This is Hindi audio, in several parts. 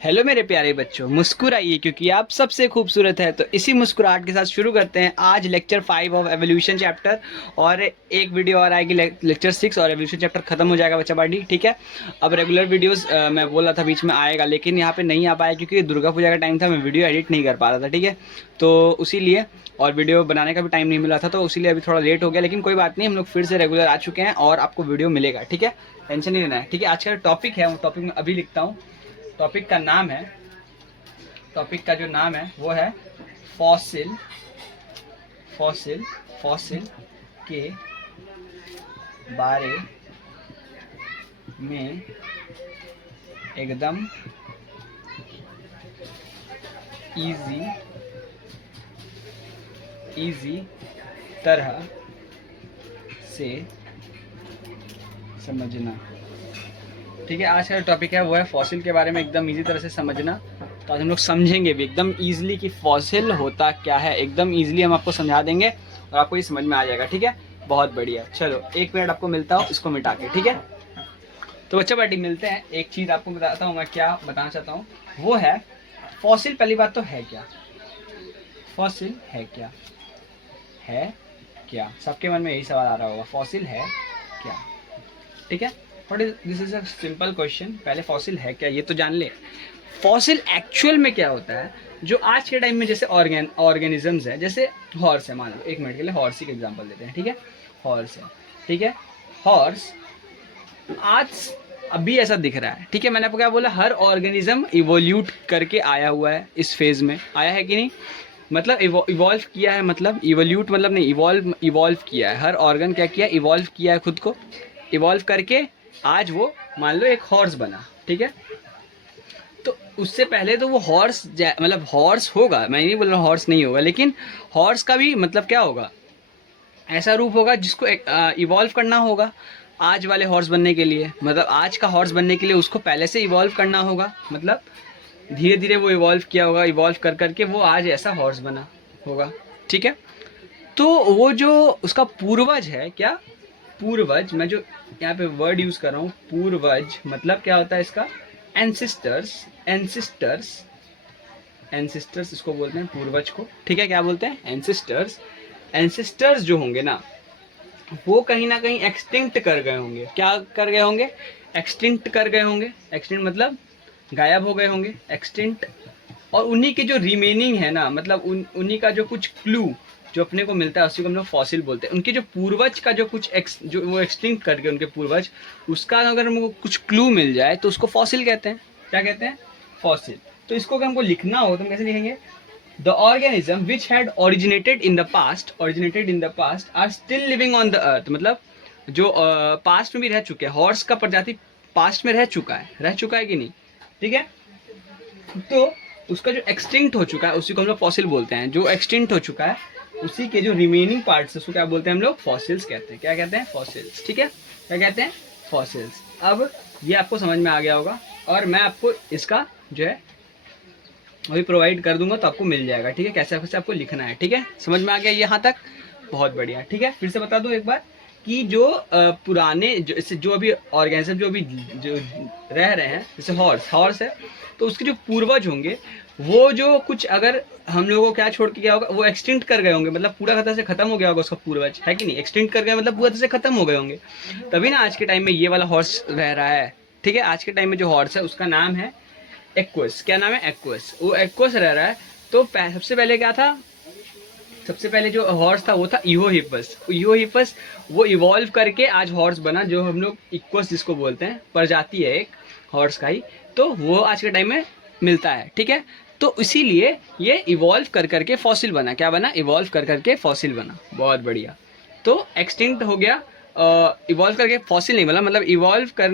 हेलो मेरे प्यारे बच्चों, मुस्कुराइए क्योंकि आप सबसे खूबसूरत है। तो इसी मुस्कुराहट के साथ शुरू करते हैं आज लेक्चर 5 ऑफ एवोल्यूशन चैप्टर। और एक वीडियो और आएगी लेक्चर 6 और एवोल्यूशन चैप्टर खत्म हो जाएगा बच्चा पार्टी। ठीक है, अब रेगुलर वीडियोस मैं बोल रहा था बीच में आएगा, लेकिन यहाँ पे नहीं आ पाया क्योंकि दुर्गा पूजा का टाइम था, मैं वीडियो एडिट नहीं कर पा रहा था। ठीक है, तो उसीलिए और वीडियो बनाने का भी टाइम नहीं मिला था, तो उसीलिए अभी थोड़ा लेट हो गया। लेकिन कोई बात नहीं, हम लोग फिर से रेगुलर आ चुके हैं और आपको वीडियो मिलेगा। ठीक है, टेंशन नहीं लेना है। ठीक है, आज का टॉपिक है, वो टॉपिक मैं अभी लिखता हूँ। टॉपिक का नाम है, टॉपिक का जो नाम है वो है फॉसिल। फॉसिल फॉसिल के बारे में एकदम इजी तरह से समझना। ठीक है, आज का जो टॉपिक है वो है फॉसिल के बारे में एकदम इजी तरह से समझना। तो आज हम लोग समझेंगे भी एकदम इजीली कि फॉसिल होता क्या है। एकदम इजीली हम आपको समझा देंगे और आपको ये समझ में आ जाएगा। ठीक है, बहुत बढ़िया। चलो 1 मिनट आपको मिलता हूँ इसको मिटा के। ठीक है, तो बच्चा पार्टी मिलते हैं। एक चीज़ आपको बताता हूँ मैं क्या बताना चाहता हूँ, वो है फॉसिल। पहली बात तो है क्या, फॉसिल है क्या, है क्या। सबके मन में यही सवाल आ रहा होगा, फॉसिल है क्या। ठीक है, but this is a simple question. पहले फॉसिल है क्या ये तो जान ले। फॉसिल एक्चुअल में क्या होता है, जो आज के टाइम में जैसे ऑर्गेनिजम्स है, जैसे हॉर्स है, मान लो 1 मिनट के लिए हॉर्स की एग्जांपल देते हैं। ठीक है, हॉर्स है। ठीक है, हॉर्स आज अभी ऐसा दिख रहा है। ठीक है, मैंने आपको क्या बोला, हर ऑर्गेनिज्म इवोल्यूट करके आया हुआ है, इस फेज में आया है कि नहीं। मतलब इवॉल्व किया है, मतलब इवोल्यूट मतलब नहीं, इवॉल्व किया है। हर ऑर्गन क्या किया, इवॉल्व किया है, खुद को इवॉल्व करके आज वो मान लो एक हॉर्स बना। ठीक है, तो उससे पहले तो वो हॉर्स मतलब हॉर्स होगा, मैं नहीं बोल रहा हॉर्स नहीं होगा, लेकिन हॉर्स का भी मतलब क्या होगा, ऐसा रूप होगा जिसको इवॉल्व करना होगा आज वाले हॉर्स बनने के लिए। मतलब आज का हॉर्स बनने के लिए उसको पहले से इवॉल्व करना होगा, मतलब धीरे धीरे वो इवॉल्व किया होगा, इवॉल्व कर करके वो आज ऐसा हॉर्स बना होगा। ठीक है, तो वो जो उसका पूर्वज है, क्या पूर्वज, मैं जो यहाँ पे वर्ड यूज कर रहा हूँ पूर्वज, मतलब क्या होता है इसका, एंसिस्टर्स। एंसिस्टर्स, एंसिस्टर्स इसको बोलते हैं पूर्वज को। ठीक है, क्या बोलते हैं, एंसिस्टर्स। एंसिस्टर्स जो होंगे ना, वो कहीं ना कहीं एक्सटिंक्ट कर गए होंगे। क्या कर गए होंगे, एक्सटिंक्ट कर गए होंगे। एक्सटिंक्ट मतलब गायब हो गए होंगे, एक्सटिंक्ट। और उन्हीं के जो रिमेनिंग है ना, मतलब उन्हीं का जो कुछ क्लू जो अपने को मिलता है उसी को हम लोग फॉसिल बोलते हैं। उनके जो पूर्वज का जो कुछ जो वो एक्सटिंक्ट कर गए उनके पूर्वज, उसका अगर हमको कुछ क्लू मिल जाए तो उसको फॉसिल कहते हैं। क्या कहते हैं, फॉसिल। तो इसको अगर हमको लिखना हो तो हम कैसे लिखेंगे, the organism which had originated in the past are still living on the earth. मतलब जो पास्ट में भी रह चुके हैं, हॉर्स का प्रजाति पास्ट में रह चुका है कि नहीं। ठीक है, तो उसका जो एक्सटिंक्ट हो चुका है उसी को हम लोग फॉसिल बोलते हैं। जो एक्सटिंक्ट हो चुका है उसी के जो रिमेनिंग पार्ट्स उसको क्या बोलते हैं हम लोग, फॉसिल्स कहते हैं। क्या कहते हैं, फॉसिल्स। ठीक है, क्या कहते हैं, फॉसिल्स। अब ये आपको समझ में आ गया होगा और मैं आपको इसका जो है अभी प्रोवाइड कर दूंगा, तो आपको मिल जाएगा। ठीक है, कैसे कैसे आपको लिखना है। ठीक है, समझ में आ गया यहाँ तक, बहुत बढ़िया। ठीक है, फिर से बता दूं एक बार कि जो पुराने जो अभी ऑर्गेनिज्म जो अभी जो रह रहे हैं, जैसे हॉर्स है, तो उसके जो पूर्वज होंगे वो जो कुछ अगर हम लोगों को क्या छोड़ के गया होगा, वो एक्सटिंक्ट कर गए होंगे, मतलब पूरा तरह से खत्म हो गया होगा उसका पूर्वज, है कि नहीं। एक्सटिंक्ट कर गए मतलब पूरा तरह से खत्म हो गए होंगे, तभी ना आज के टाइम में ये वाला हॉर्स रह रहा है। ठीक है, आज के टाइम में जो हॉर्स है उसका नाम है एक्वस। क्या नाम है, एक्वस। वो एक्वस रह रहा है। तो सबसे पहले क्या था, सबसे पहले जो हॉर्स था वो था इहोहिपस। इहोहिपस वो इवॉल्व करके आज हॉर्स बना, जो हम लोग इक्वस जिसको बोलते हैं, प्रजाति है एक हॉर्स का ही। तो वो आज के टाइम में मिलता है। ठीक है, तो इसीलिए ये इवॉल्व कर करके फॉसिल बना। क्या बना, इवॉल्व कर करके फॉसिल बना। बहुत बढ़िया। तो एक्सटिंक्ट हो गया, इवॉल्व करके फॉसिल नहीं बना, मतलब इवॉल्व कर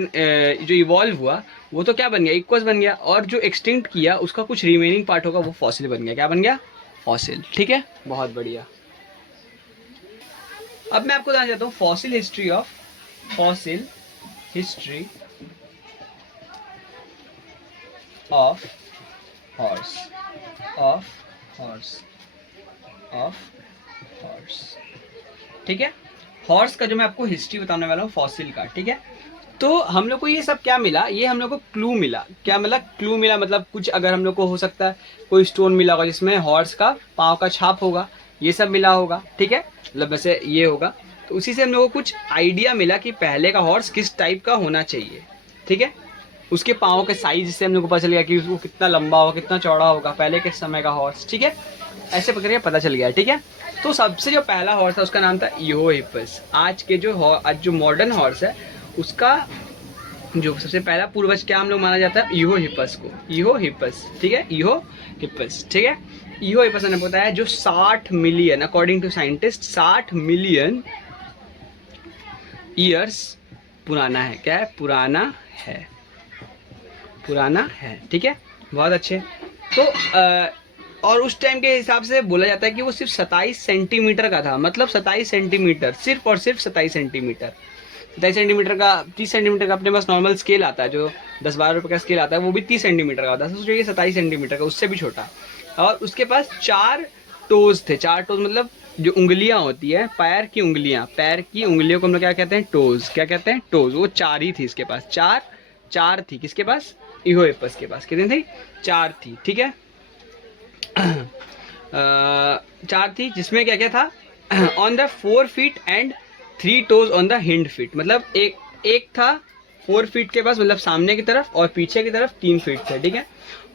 जो इवॉल्व हुआ वो तो क्या बन गया, इक्वस बन गया। और जो एक्सटिंक्ट किया उसका कुछ रिमेनिंग पार्ट होगा वो फॉसिल बन गया। क्या बन गया, फॉसिल। ठीक है, बहुत बढ़िया। अब मैं आपको बताना चाहता हूँ fossil history of horse of horse of horse. ठीक है, हॉर्स का जो मैं आपको हिस्ट्री बताने वाला हूँ फॉसिल का। ठीक है, तो हम लोग को ये सब क्या मिला, ये हम लोग को क्लू मिला। क्या मिला? क्लू मिला, मतलब कुछ अगर हम लोग को हो सकता है कोई स्टोन मिला होगा जिसमें हॉर्स का पाँव का छाप होगा, ये सब मिला होगा, ठीक है, मतलब वैसे ये होगा। तो उसी से हम लोग को कुछ आइडिया मिला कि पहले का हॉर्स किस टाइप का होना चाहिए, ठीक है। उसके पाँव के साइज से हम लोग को पता चल गया कि वो कितना लंबा होगा, कितना चौड़ा होगा पहले के समय का हॉर्स, ठीक है। ऐसे प्रक्रिया पता चल गया, ठीक है। तो सबसे जो पहला हॉर्स था उसका नाम था इयोहिपस। आज जो मॉडर्न हॉर्स है उसका जो सबसे पहला पूर्वज क्या हम लोग माना जाता है? इयोहिपस को, इयोहिपस, ठीक है, इयोहिपस, ठीक है। इयोहिपस ने बताया जो 60 million, according to scientist 60 million years पुराना है। क्या है? पुराना है, पुराना है, ठीक है। बहुत अच्छे। तो और उस टाइम के हिसाब से बोला जाता है कि वो सिर्फ 27 सेंटीमीटर का था, मतलब 27 सेंटीमीटर, सिर्फ और सिर्फ 27 सेंटीमीटर। 27 सेंटीमीटर का, 30 सेंटीमीटर का अपने पास नॉर्मल स्केल आता है, जो 10-12 रुपये का स्केल आता है, वो भी 30 सेंटीमीटर का होता है। सोचिए 27 सेंटीमीटर का, उससे भी छोटा। और उसके पास 4 टोज थे। 4 टोज मतलब जो उंगलियां होती है, पैर की उंगलियों को हम लोग क्या कहते हैं? टोज। क्या कहते हैं? टोज। वो 4 ही थी इसके पास, 4 थी। किसके पास? इयोहिपस के पास। कितनी थी? 4 थी, ठीक है। 4 थी, जिसमें क्या क्या था? On the 4 feet and 3 toes on the hind feet. मतलब एक था 4 फीट के पास, मतलब सामने की तरफ, और पीछे की तरफ 3 फीट थे, ठीक है।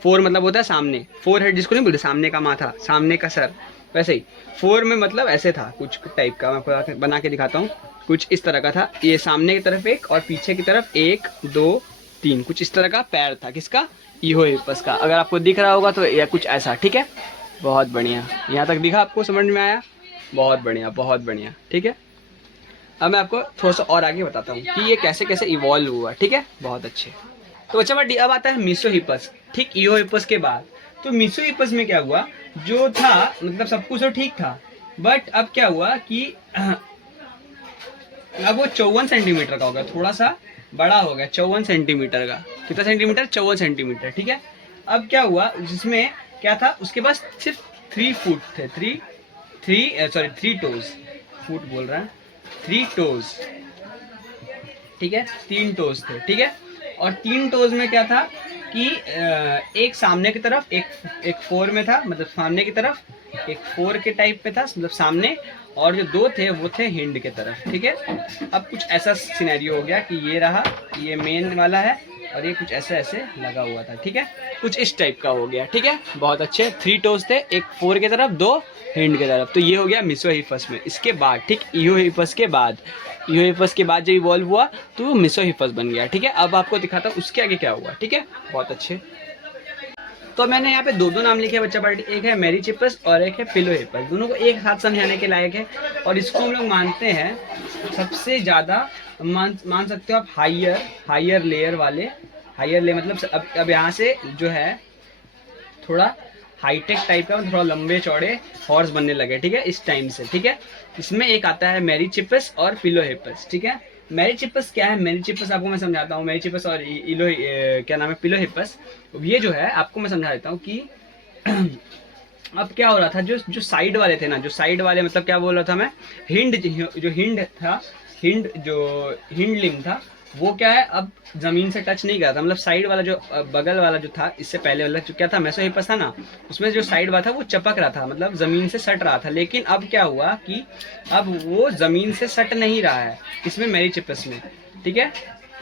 4 मतलब होता है सामने, 4 हेड जिसको नहीं बोलते, सामने का माथा, सामने का सर, वैसे ही 4 में मतलब ऐसे था कुछ टाइप का। मैं आपको बना के दिखाता हूँ। कुछ इस तरह का था। ये सामने की तरफ एक और पीछे की तरफ 1 2 3, कुछ इस तरह का पैर था। किसका? इयोहिपस का। अगर आपको दिख रहा होगा तो या कुछ ऐसा, ठीक है। बहुत बढ़िया, यहाँ तक दिखा आपको? समझ में आया? बहुत बढ़िया, बहुत बढ़िया, ठीक है। अब मैं आपको थोड़ा सा और आगे बताता हूँ कि ये कैसे कैसे इवॉल्व हुआ, ठीक है। बहुत अच्छे। तो बच्चा बट अब आता है मीसोहिपस, ठीक, इयोहिपस के बाद। तो मीसोहिपस में क्या हुआ? जो था मतलब सब कुछ तो ठीक था, बट अब क्या हुआ कि अब वो 54 सेंटीमीटर का हो गया, थोड़ा सा बड़ा हो गया, 54 सेंटीमीटर का। कितना सेंटीमीटर? 54 सेंटीमीटर, ठीक है। अब क्या हुआ? जिसमें क्या था? उसके पास सिर्फ 3 फुट थे, 3 टोज, फुट बोल रहा है, 3 टोज, ठीक है, 3 टोज थे, ठीक है। और 3 टोज में क्या था कि एक सामने की तरफ, एक 4 में था, मतलब सामने की तरफ, एक 4 के टाइप पे था, मतलब सामने, और जो 2 थे वो थे हिंड के तरफ, ठीक है। अब कुछ ऐसा सिनेरियो हो गया कि ये रहा, ये मेन वाला है, और ये कुछ ऐसे ऐसे लगा हुआ था, ठीक है। कुछ इस टाइप का हो गया, ठीक है। बहुत अच्छे। 3 टोज थे, एक 4 की तरफ, 2 हिंड की तरफ। तो ये हो गया मीसोहिपस में। इसके बाद, ठीक, इयोहिपस के बाद जब इवॉल्व हुआ तो वो मीसोहिपस बन गया, ठीक है। अब आपको दिखाता हूँ उसके आगे क्या हुआ, ठीक है। बहुत अच्छे। तो मैंने यहाँ पे 2 नाम लिखे हैं बच्चा पार्टी, एक है मेरिचिपस और एक है पिलोहिपस। दोनों को एक साथ समझाने के लायक है, और इसको हम लोग मानते हैं सबसे ज़्यादा, मान सकते हो आप, हायर लेयर वाले। हायर लेयर मतलब अब यहाँ से जो है थोड़ा हाईटेक टाइप का, थोड़ा लंबे चौड़े हॉर्स बनने लगे, ठीक है, इस टाइम से, ठीक है। इसमें एक आता है मेरिचिपस और पिलोहिपस, ठीक है। मेरिचिपस क्या है? मेरिचिपस आपको मैं समझाता हूँ। मेरिचिपस और क्या नाम है, पिलोहिपस। ये जो है आपको मैं समझा देता हूँ कि अब क्या हो रहा था, जो साइड वाले थे ना, जो साइड वाले मतलब क्या बोल रहा था मैं, जो हिंड था, जो हिंड लिम था, वो क्या है, अब जमीन से टच नहीं कर रहा था। मतलब साइड वाला जो बगल वाला जो था, इससे पहले वाला जो क्या था, मेसोहिपस था ना, उसमें जो साइड वाला था वो चपक रहा था, मतलब जमीन से सट रहा था। लेकिन अब क्या हुआ कि अब वो जमीन से सट नहीं रहा है, इसमें मेरिचिपस में, ठीक है।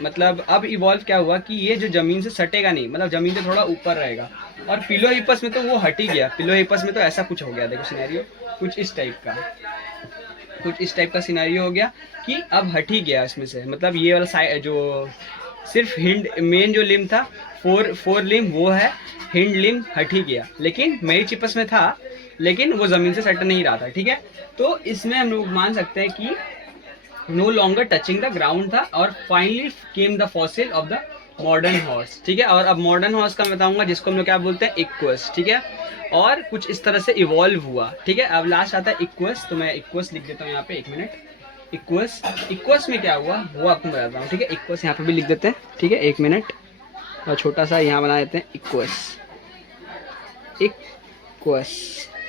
मतलब अब इवॉल्व क्या हुआ कि ये जो जमीन से सटेगा नहीं, मतलब जमीन से थोड़ा ऊपर रहेगा। और पिलोहिपस में तो वो हट ही गया। पिलोहिपस में तो ऐसा कुछ हो गया, देखो सिनेरियो कुछ इस टाइप का सिनेरियो हो गया कि अब हट ही गया इसमें से। मतलब ये वाला साइड जो सिर्फ हिंड, मेन जो लिम था, फोर लिम, वो है, हिंड लिम हट ही गया। लेकिन मेरिचिपस में था, लेकिन वो जमीन से सट नहीं रहा था, ठीक है। तो इसमें हम लोग मान सकते हैं कि no longer touching the ground था, और finally came the fossil of the modern horse, ठीक है। और अब मॉडर्न हॉर्स का मैं बताऊंगा, जिसको हम लोग क्या बोलते हैं, इक्वस, ठीक है। और कुछ इस तरह से इवॉल्व हुआ, ठीक है। अब लास्ट आता है इक्वस, तो मैं इक्वस लिख देता हूँ यहाँ पे, 1 मिनट। इक्वस में क्या हुआ वो आपको बताता हूँ, ठीक है। इक्वस यहाँ पे भी लिख देते हैं, ठीक है, 1 मिनट, और छोटा सा यहाँ बना देते हैं इक्वस, ठीक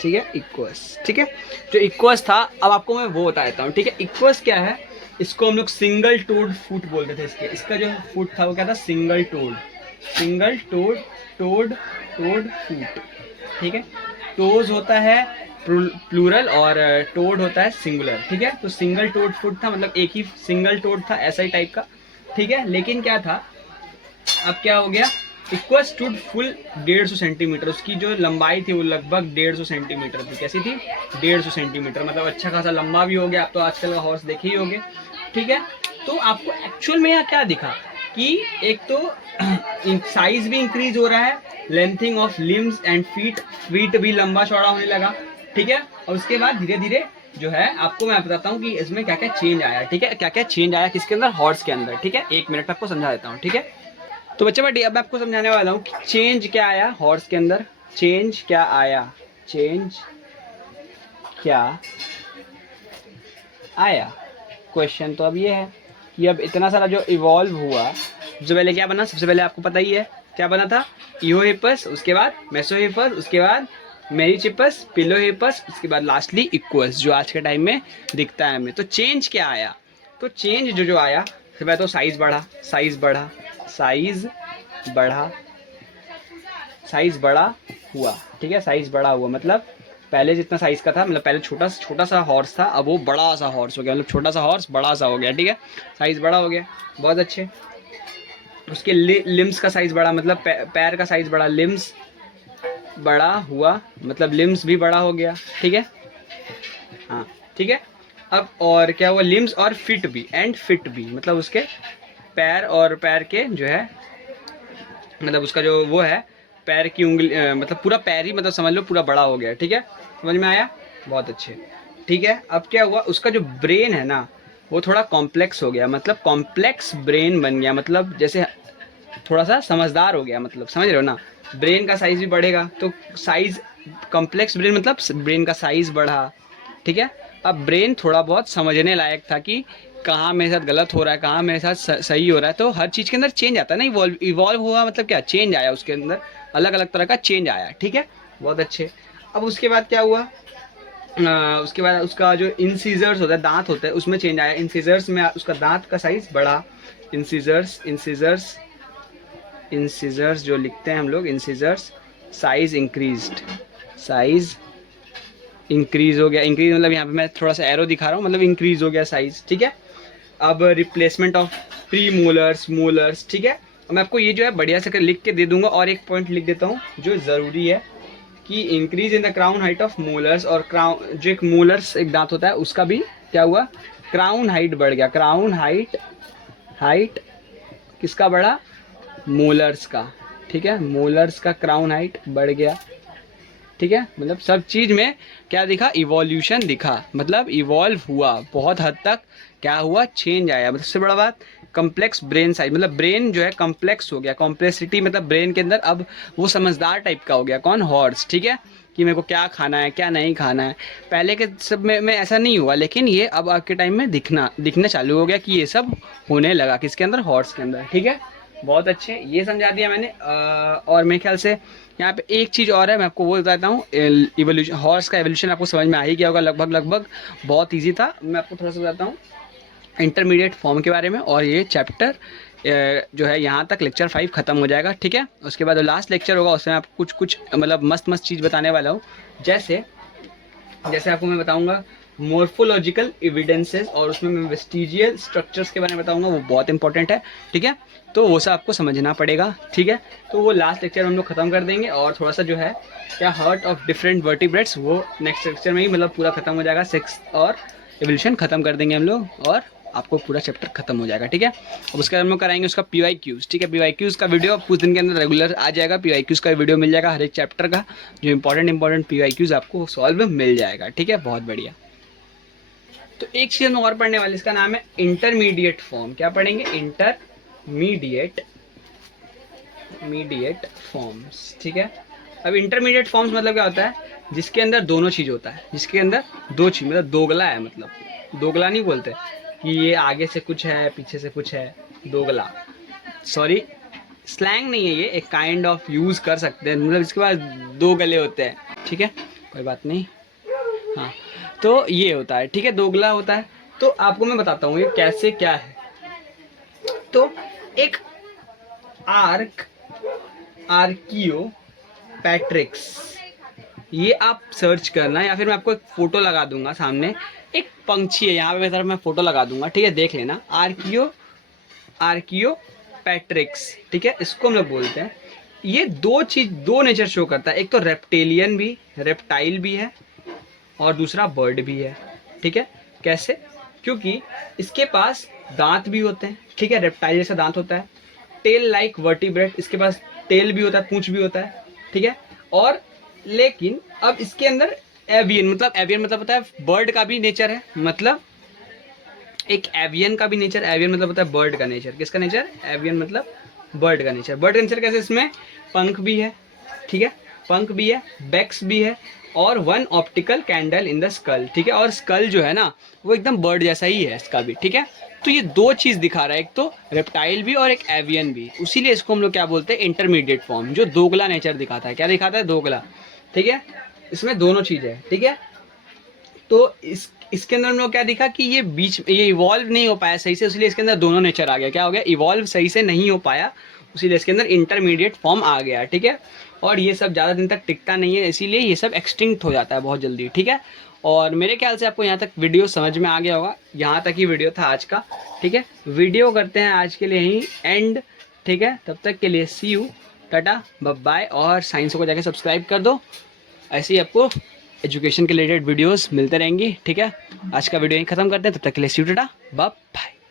है, इक्वस, ठीक है। जो इक्वस था, अब आपको मैं वो बता देता हूँ, ठीक है। इक्वस क्या है इसको हम लोग सिंगल टोड फुट बोलते थे इसके, इसका जो फुट था वो क्या था, single toed, single toed, toed toed foot, ठीक है। टोज होता है प्लूरल और टोड होता है सिंगुलर, ठीक है। तो सिंगल टोड फुट था, मतलब एक ही सिंगल टोड था, ऐसा ही टाइप का, ठीक है। लेकिन क्या था, अब क्या हो गया, इक्वल स्टूड फुल 150 सेंटीमीटर, उसकी जो लंबाई थी वो लगभग 150 सेंटीमीटर थी। कैसी थी, 150 सेंटीमीटर, मतलब अच्छा खासा लंबा भी हो गया। आप तो आजकल का हॉर्स देखे ही होंगे, ठीक है। तो आपको एक्चुअल में यहाँ क्या दिखा कि एक तो साइज भी इंक्रीज हो रहा है, lengthening of limbs and feet, feet भी लंबा चौड़ा होने लगा, ठीक है। और उसके बाद धीरे धीरे जो है आपको मैं बताता हूँ कि इसमें क्या क्या चेंज आया, ठीक है। क्या क्या चेंज आया किसके अंदर, हॉर्स के अंदर, ठीक है। 1 मिनट में आपको समझा देता हूँ, ठीक है। तो बच्चे बट अब मैं आपको समझाने वाला हूँ कि चेंज क्या आया हॉर्स के अंदर, चेंज क्या आया, चेंज क्या आया। क्वेश्चन तो अब ये है कि अब इतना सारा जो इवॉल्व हुआ, सबसे पहले क्या बना, सबसे पहले आपको पता ही है क्या बना था, इओहिपस, उसके बाद मेसोहिपस, उसके बाद मेरिचिपस, पिलोहिपस, उसके बाद लास्टली इक्वस, जो आज के टाइम में दिखता है हमें। तो चेंज क्या आया, तो चेंज जो जो आया, सबसे पहले तो साइज बढ़ा, साइज बढ़ा, साइज बढ़ा, साइज बड़ा हुआ, ठीक है। साइज बड़ा हुआ मतलब पहले जितना साइज का था, मतलब पहले छोटा छोटा सा हॉर्स था, अब वो बड़ा सा हॉर्स हो गया, मतलब छोटा सा हॉर्स बड़ा सा हो गया, ठीक है। साइज बड़ा हो गया, बहुत अच्छे। उसके लिम्स का साइज बड़ा, मतलब पैर का साइज बड़ा, लिम्स बड़ा हुआ, मतलब लिम्स भी बड़ा हो गया, ठीक है। हाँ, ठीक है। अब और क्या हुआ, लिम्स और फिट भी, एंड फिट भी, मतलब उसके पैर और पैर के जो है, मतलब उसका जो वो है पैर की उंगली, मतलब पूरा पैर ही, मतलब समझ लो पूरा बड़ा हो गया, ठीक है। समझ में आया, बहुत अच्छे, ठीक है। अब क्या हुआ, उसका जो ब्रेन है ना वो थोड़ा कॉम्प्लेक्स हो गया, मतलब कॉम्प्लेक्स ब्रेन बन गया, मतलब जैसे थोड़ा सा समझदार हो गया, मतलब समझ रहे हो ना। ब्रेन का साइज भी बढ़ेगा, तो साइज कॉम्प्लेक्स ब्रेन मतलब ब्रेन का साइज बढ़ा, ठीक है। अब ब्रेन थोड़ा बहुत समझने लायक था कि कहाँ मेरे साथ गलत हो रहा है, कहाँ मेरे साथ सही हो रहा है। तो हर चीज़ के अंदर चेंज आता है ना, इवॉल्व हुआ मतलब क्या, चेंज आया उसके अंदर, अलग अलग तरह का चेंज आया, ठीक है। बहुत अच्छे। अब उसके बाद क्या हुआ, उसके बाद उसका जो इंसीजर्स होता है, दांत होता है, उसमें चेंज आया। इंसीजर्स में उसका दांत का साइज बढ़ा, इंसीजर्स, इंसीजर्स, इंसीजर्स जो लिखते हैं हम लोग, incisors size increased, size increase हो गया। इंक्रीज मतलब यहाँ पे मैं थोड़ा सा एरो दिखा रहा हूँ, मतलब इंक्रीज हो गया साइज, ठीक है। अब replacement of pre molars, molars, ठीक है। और मैं आपको ये जो है बढ़िया से लिख के दे दूंगा, और एक पॉइंट लिख देता हूँ जो ज़रूरी है कि increase in the crown height of molars, और क्राउन जो एक मोलर्स एक दांत होता है उसका भी क्या हुआ, क्राउन हाइट बढ़ गया, क्राउन हाइट, हाइट किसका बढ़ा, मोलर्स का, ठीक है। मोलर्स का क्राउन हाइट बढ़ गया, ठीक है। मतलब सब चीज़ में क्या दिखा, इवोल्यूशन दिखा, मतलब इवॉल्व हुआ बहुत हद तक, क्या हुआ, चेंज आया। मतलब सबसे बड़ा बात, कम्प्लेक्स ब्रेन साइज, मतलब ब्रेन जो है कॉम्प्लेक्स हो गया, कॉम्प्लेक्सिटी मतलब ब्रेन के अंदर अब वो समझदार टाइप का हो गया, कौन, हॉर्स, ठीक है। कि मेरे को क्या खाना है क्या नहीं खाना है। पहले के सब में ऐसा नहीं हुआ, लेकिन ये अब आपके टाइम में दिखना चालू हो गया कि ये सब होने लगा किसके अंदर, हॉर्स के अंदर, ठीक है। बहुत अच्छे, ये समझा दिया मैंने। और मेरे ख्याल से यहाँ पे एक चीज़ और है, मैं आपको वो बताता हूँ। इवोल्यूशन, हॉर्स का एवोल्यूशन आपको समझ में आ ही गया होगा लगभग लगभग, बहुत इजी था। मैं आपको थोड़ा सा बताता हूँ इंटरमीडिएट फॉर्म के बारे में, और ये चैप्टर जो है यहाँ तक लेक्चर 5 खत्म हो जाएगा, ठीक है। उसके बाद जो लास्ट लेक्चर होगा उसमें आपको कुछ कुछ मतलब मस्त मस्त चीज़ बताने वाला हूँ। जैसे जैसे आपको मैं बताऊंगा मोर्फोलॉजिकल एविडेंसेस, और उसमें मैं वेस्टिजियल स्ट्रक्चर्स के बारे में बताऊंगा, वो बहुत इंपॉर्टेंट है, ठीक है। तो वो सब आपको समझना पड़ेगा, ठीक है। तो वो लास्ट लेक्चर हम लोग खत्म कर देंगे, और थोड़ा सा जो है क्या, हार्ट ऑफ डिफरेंट वर्टिब्रेट्स, वो नेक्स्ट लेक्चर में ही मतलब पूरा खत्म हो जाएगा। 6 और एवोल्यूशन खत्म कर देंगे हम लोग, और आपको पूरा चैप्टर खत्म हो जाएगा, ठीक है। अब उसके बाद हम लोग कराएंगे उसका PYQs, ठीक है। PYQs का वीडियो कुछ दिन के अंदर रेगुलर आ जाएगा, PYQs का वीडियो मिल जाएगा हर एक चैप्टर का, जो इंपॉर्टेंट PYQs आपको सॉल्व मिल जाएगा, ठीक है। बहुत बढ़िया। तो एक चीज़ हम और पढ़ने वाले, इसका नाम है इंटरमीडिएट फॉर्म। क्या पढ़ेंगे, मीडिएट फॉर्म्स, ठीक है। अब इंटरमीडिएट फॉर्म्स मतलब क्या होता है, जिसके अंदर दोनों चीज़ होता है, जिसके अंदर दो चीज़, मतलब दोगला है, मतलब दोगला नहीं बोलते कि ये आगे से कुछ है पीछे से कुछ है, दोगला, सॉरी स्लैंग नहीं है ये, एक काइंड ऑफ यूज़ कर सकते हैं, मतलब इसके पास दो गले होते हैं, ठीक है, कोई बात नहीं। हाँ, तो ये होता है, ठीक है, दोगला होता है। तो आपको मैं बताता हूँ ये कैसे क्या है। तो एक आर्कियो पैट्रिक्स, ये आप सर्च करना, या फिर मैं आपको एक फोटो लगा दूंगा सामने, एक पंछी है यहाँ पे मेरी तरफ, मैं फोटो लगा दूंगा, ठीक है, देख लेना। आर्कियो पैट्रिक्स, ठीक है, इसको हम लोग बोलते हैं। ये दो नेचर शो करता है, एक तो रेप्टाइल भी है और दूसरा बर्ड भी है, ठीक है। कैसे? क्योंकि इसके पास दांत भी होते हैं, ठीक है, रेप्टाइल जैसा दांत होता है, टेल लाइक वर्टिब्रेट, इसके पास टेल भी होता है, पूंछ भी होता है, ठीक है। और लेकिन अब इसके अंदर एवियन मतलब होता है बर्ड का भी नेचर है, मतलब एक एवियन का भी नेचर। एवियन मतलब होता है बर्ड का नेचर। किसका नेचर? एवियन मतलब बर्ड का नेचर। बर्ड का नेचर कैसे? इसमें पंख भी है, ठीक है, पंख भी है, बैक्स भी है, और one optical candle in the skull, ठीक है। और स्कल जो है ना वो एकदम बर्ड जैसा ही है इसका भी, ठीक है। तो ये दो चीज़ दिखा रहा है, एक तो रेप्टाइल भी और एक एवियन भी, उसीलिए इसको हम लोग क्या बोलते हैं? इंटरमीडिएट फॉर्म, जो दोगला नेचर दिखाता है। क्या दिखाता है? दोगला, ठीक है। इसमें दोनों चीज़ है, ठीक है। तो इसके अंदर हम लोग क्या दिखा कि ये इवॉल्व नहीं हो पाया सही से, इसलिए इसके अंदर दोनों नेचर आ गया। क्या हो गया? इवॉल्व सही से नहीं हो पाया, इसीलिए इसके अंदर इंटरमीडिएट फॉर्म आ गया, ठीक है। और ये सब ज़्यादा दिन तक टिकता नहीं है, इसीलिए ये सब एक्सटिंक्ट हो जाता है बहुत जल्दी, ठीक है। और मेरे ख्याल से आपको यहाँ तक वीडियो समझ में आ गया होगा। यहाँ तक ही वीडियो था आज का, ठीक है। वीडियो करते हैं आज के लिए यहीं एंड, ठीक है। तब तक के लिए सी यू, टाटा, बाय, और साइंस को जाके सब्सक्राइब कर दो। ऐसे ही आपको एजुकेशन के रिलेटेड वीडियोस मिलते रहेंगी, ठीक है। आज का वीडियो यहीं ख़त्म करते हैं, तब तक के लिए सी यू, टाटा, बाय।